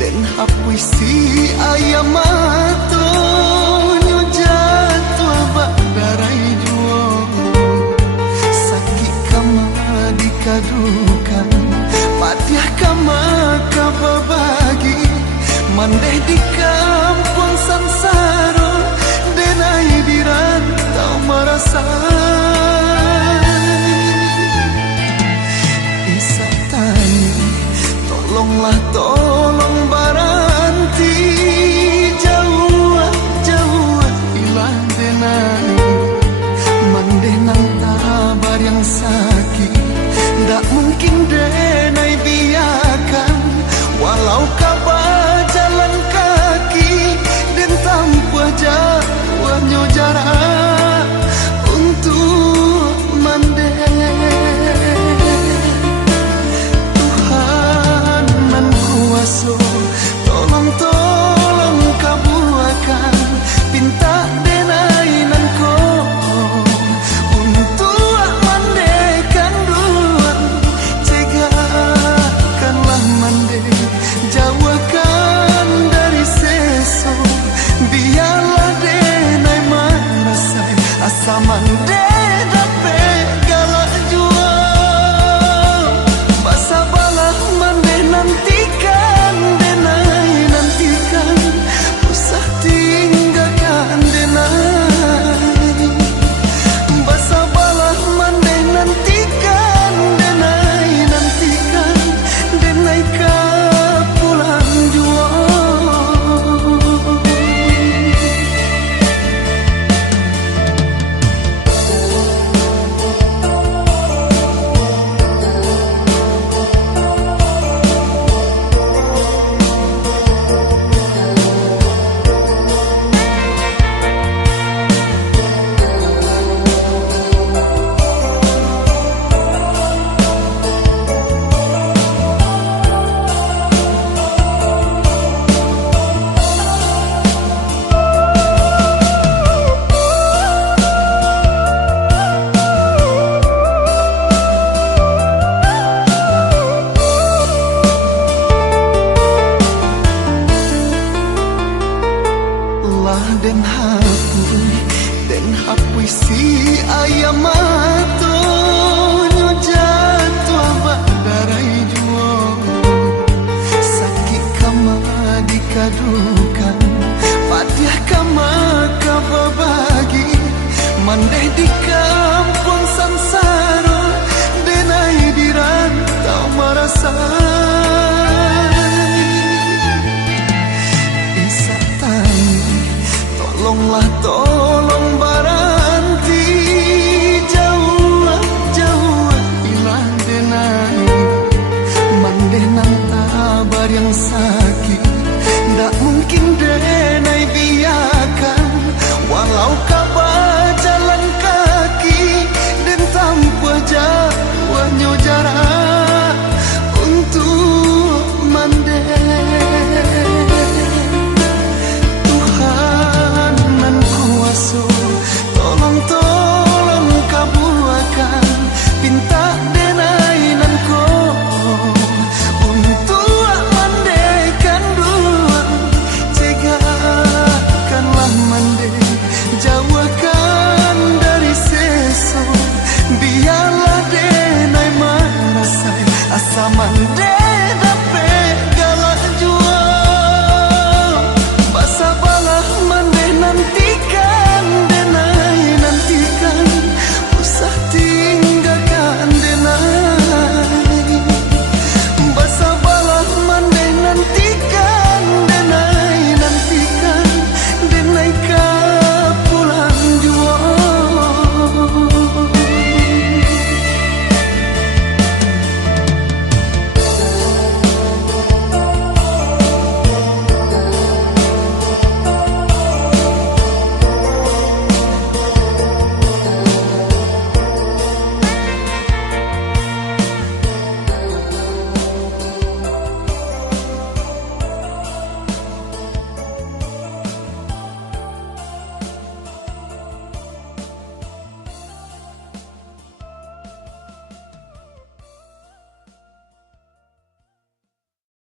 Den hapui si ayam mato nyo jatuh bak darai juo sakit kama dikadukan patiah kama kababagi mandeh di kampung sansaro denai dirantau merasa isa tanya tolonglah tolong baranti jauh ilah denai mandeh nang tabar yang sakit ndak mungkin denai biarkan walau kabar jalan kaki dan tanpa jauhnya jarak untuk mandeh Tuhan nan kuasa tolong kabuakan pinta denai nan ko untuk mandekan duan cegakanlah mande jauhkan dari seso biarlah denai marasai asa mande dape galak jua basabalah mande nantikan denai nantikan usah tinggalkan denai basabalah mande nantikan denai ka pulang jua Den hapui si ayam mato nyo jatuh bak darai juo sakit kama dikadukan patiah kama kababagi mandeh di kampung sansaro denai dirantau merasa isa tanya tolonglah tolong baranti jauh ilah denai mandeh nang tabar yang sakit ndak mungkin deh